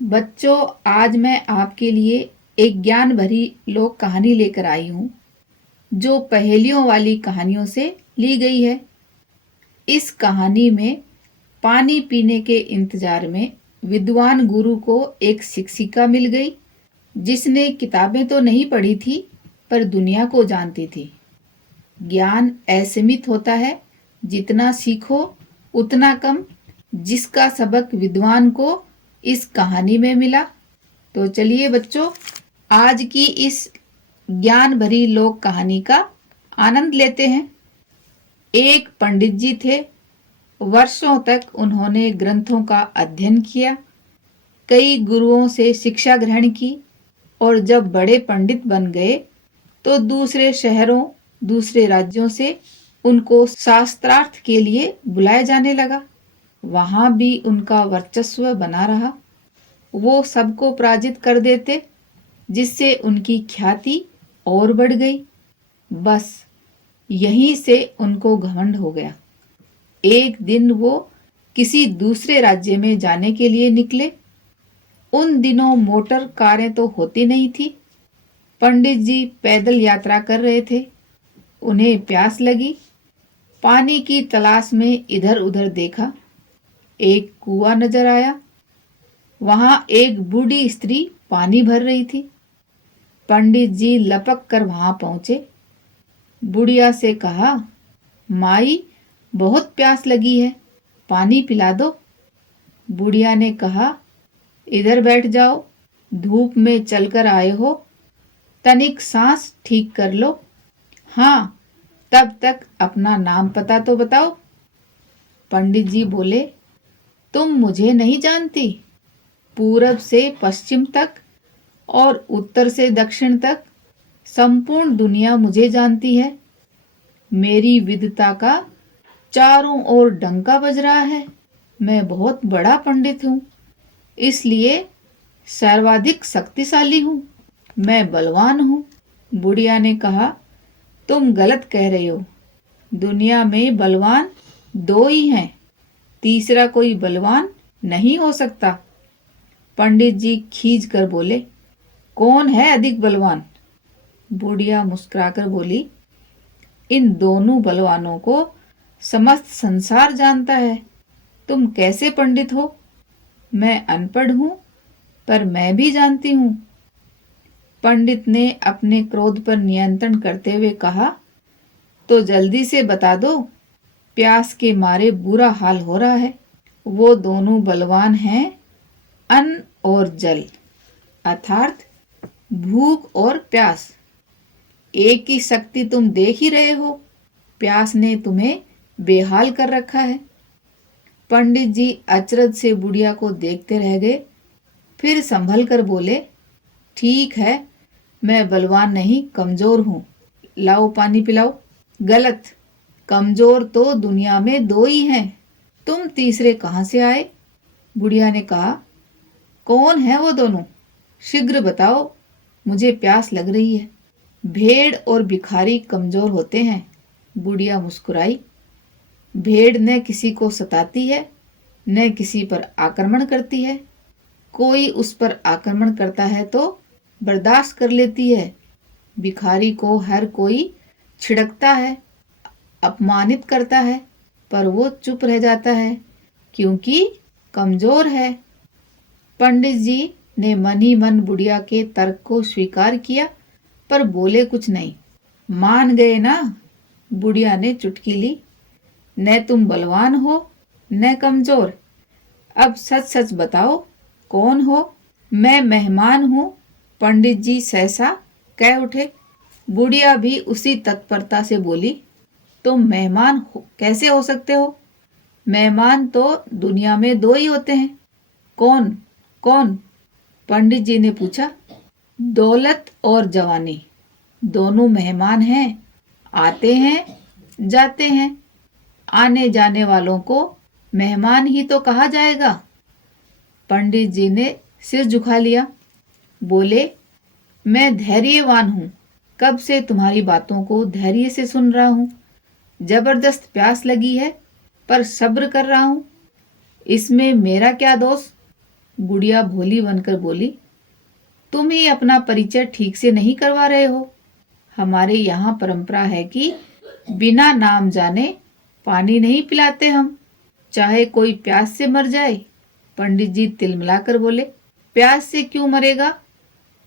बच्चों, आज मैं आपके लिए एक ज्ञान भरी लोक कहानी लेकर आई हूँ जो पहेलियों वाली कहानियों से ली गई है। इस कहानी में पानी पीने के इंतजार में विद्वान गुरु को एक शिक्षिका मिल गई जिसने किताबें तो नहीं पढ़ी थी पर दुनिया को जानती थी। ज्ञान असीमित होता है, जितना सीखो उतना कम। जिसका सबक विद्वान को इस कहानी में मिला। तो चलिए बच्चों, आज की इस ज्ञान भरी लोक कहानी का आनंद लेते हैं। एक पंडित जी थे। वर्षों तक उन्होंने ग्रंथों का अध्ययन किया, कई गुरुओं से शिक्षा ग्रहण की और जब बड़े पंडित बन गए तो दूसरे शहरों, दूसरे राज्यों से उनको शास्त्रार्थ के लिए बुलाया जाने लगा। वहां भी उनका वर्चस्व बना रहा। वो सबको पराजित कर देते, जिससे उनकी ख्याति और बढ़ गई। बस यहीं से उनको घमंड हो गया। एक दिन वो किसी दूसरे राज्य में जाने के लिए निकले। उन दिनों मोटर कारें तो होती नहीं थी। पंडित जी पैदल यात्रा कर रहे थे। उन्हें प्यास लगी। पानी की तलाश में इधर उधर देखा। एक कुआं नजर आया। वहां एक बूढ़ी स्त्री पानी भर रही थी। पंडित जी लपक कर वहां पहुंचे। बुढ़िया से कहा, माई, बहुत प्यास लगी है, पानी पिला दो। बुढ़िया ने कहा, इधर बैठ जाओ, धूप में चलकर आए हो, तनिक सांस ठीक कर लो। हाँ, तब तक अपना नाम पता तो बताओ। पंडित जी बोले, तुम मुझे नहीं जानती। पूरब से पश्चिम तक और उत्तर से दक्षिण तक संपूर्ण दुनिया मुझे जानती है। मेरी विद्वता का चारों ओर डंका बज रहा है। मैं बहुत बड़ा पंडित हूँ, इसलिए सर्वाधिक शक्तिशाली हूँ। मैं बलवान हूँ। बुढ़िया ने कहा, तुम गलत कह रहे हो। दुनिया में बलवान दो ही हैं, तीसरा कोई बलवान नहीं हो सकता। पंडित जी खींच कर बोले, कौन है अधिक बलवान? बुढ़िया मुस्कुराकर बोली, इन दोनों बलवानों को समस्त संसार जानता है। तुम कैसे पंडित हो? मैं अनपढ़ हूं, पर मैं भी जानती हूं। पंडित ने अपने क्रोध पर नियंत्रण करते हुए कहा, तो जल्दी से बता दो, प्यास के मारे बुरा हाल हो रहा है। वो दोनों बलवान हैं अन्न और जल, अर्थात भूख और प्यास। एक ही शक्ति तुम देख ही रहे हो। प्यास ने तुम्हें बेहाल कर रखा है। पंडित जी अचरज से बुढ़िया को देखते रह गए, फिर संभल कर बोले, ठीक है, मैं बलवान नहीं, कमजोर हूं। लाओ पानी पिलाओ। गलत, कमजोर तो दुनिया में दो ही हैं, तुम तीसरे कहां से आए? बुढ़िया ने कहा, कौन है वो दोनों? शीघ्र बताओ, मुझे प्यास लग रही है। भेड़ और भिखारी कमजोर होते हैं। बुढ़िया मुस्कुराई। भेड़ न किसी को सताती है, न किसी पर आक्रमण करती है। कोई उस पर आक्रमण करता है तो बर्दाश्त कर लेती है। भिखारी को हर कोई छिड़कता है, अपमानित करता है, पर वो चुप रह जाता है क्योंकि कमजोर है। पंडित जी ने मन ही मन बुढ़िया के तर्क को स्वीकार किया, पर बोले कुछ नहीं। मान गए ना? बुढ़िया ने चुटकी ली। न तुम बलवान हो न कमजोर। अब सच सच बताओ, कौन हो? मैं मेहमान हूँ, पंडित जी सहसा कह उठे। बुढ़िया भी उसी तत्परता से बोली, तुम मेहमान कैसे हो सकते हो? मेहमान तो दुनिया में दो ही होते हैं। कौन कौन? पंडित जी ने पूछा। दौलत और जवानी दोनों मेहमान हैं। आते हैं, जाते हैं। आने जाने वालों को मेहमान ही तो कहा जाएगा। पंडित जी ने सिर झुका लिया। बोले, मैं धैर्यवान हूँ, कब से तुम्हारी बातों को धैर्य से सुन रहा हूँ। जबरदस्त प्यास लगी है, पर सब्र कर रहा हूँ। इसमें मेरा क्या दोष? गुड़िया भोली बनकर बोली, तुम ही अपना परिचय ठीक से नहीं करवा रहे हो। हमारे यहाँ परंपरा है कि बिना नाम जाने पानी नहीं पिलाते हम, चाहे कोई प्यास से मर जाए। पंडित जी तिलमिलाकर बोले, प्यास से क्यों मरेगा?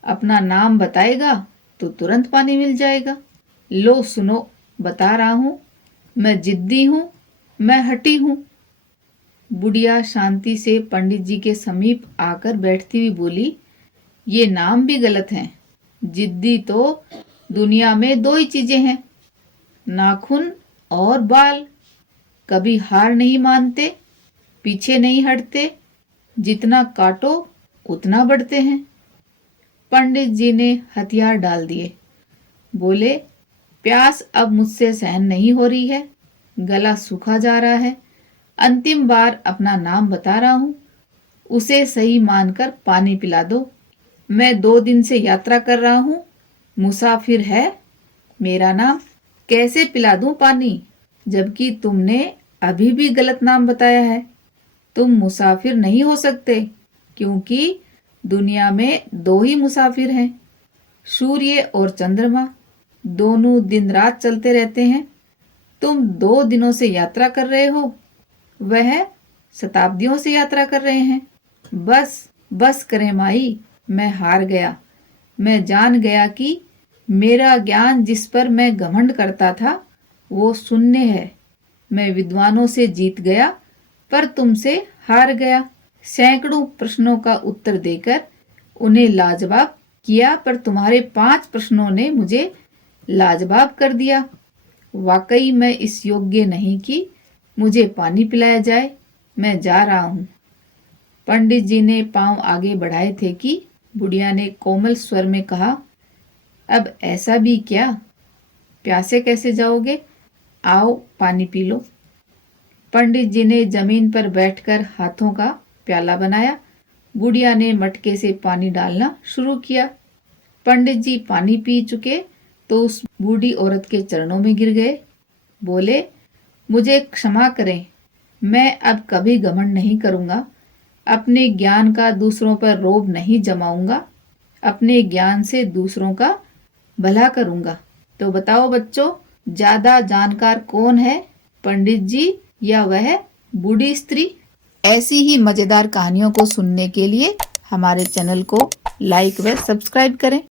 अपना नाम बताएगा तो तुरंत पानी मिल जाएगा। लो सुनो, बता रहा हूँ, मैं जिद्दी हूँ, मैं हठी हूँ। बुढ़िया शांति से पंडित जी के समीप आकर बैठती हुई बोली, ये नाम भी गलत हैं। जिद्दी तो दुनिया में दो ही चीजें हैं, नाखून और बाल। कभी हार नहीं मानते, पीछे नहीं हटते, जितना काटो उतना बढ़ते हैं। पंडित जी ने हथियार डाल दिए, बोले, प्यास अब मुझसे सहन नहीं हो रही है, गला सूखा जा रहा है, अंतिम बार अपना नाम बता रहा हूँ, उसे सही मानकर पानी पिला दो। मैं 2 दिन से यात्रा कर रहा हूँ, मुसाफिर है मेरा नाम, कैसे पिला दूं पानी, जबकि तुमने अभी भी गलत नाम बताया है। तुम मुसाफिर नहीं हो सकते, क्योंकि दुनिया में 2 ही मुसाफिर हैं, सूर्य और चंद्रमा। दोनों दिन रात चलते रहते हैं। तुम 2 दिनों से यात्रा कर रहे हो, वह शताब्दियों से यात्रा कर रहे हैं। बस बस करें माई, मैं हार गया। मैं जान गया कि मेरा ज्ञान जिस पर मैं घमंड करता था वो शून्य है। मैं विद्वानों से जीत गया पर तुमसे हार गया। सैकड़ों प्रश्नों का उत्तर देकर उन्हें लाजवाब किया, पर तुम्हारे 5 प्रश्नों ने मुझे लाजवाब कर दिया। वाकई मैं इस योग्य नहीं कि मुझे पानी पिलाया जाए। मैं जा रहा हूँ। पंडित जी ने पांव आगे बढ़ाए थे कि बुढ़िया ने कोमल स्वर में कहा, अब ऐसा भी क्या, प्यासे कैसे जाओगे? आओ पानी पी लो। पंडित जी ने जमीन पर बैठकर हाथों का प्याला बनाया। बुढ़िया ने मटके से पानी डालना शुरू किया। पंडित जी पानी पी चुके तो उस बूढ़ी औरत के चरणों में गिर गए। बोले, मुझे क्षमा करें, मैं अब कभी घमंड नहीं करूंगा, अपने ज्ञान का दूसरों पर रोब नहीं जमाऊंगा, अपने ज्ञान से दूसरों का भला करूंगा। तो बताओ बच्चों, ज्यादा जानकार कौन है, पंडित जी या वह बूढ़ी स्त्री? ऐसी ही मजेदार कहानियों को सुनने के लिए हमारे चैनल को लाइक व सब्सक्राइब करें।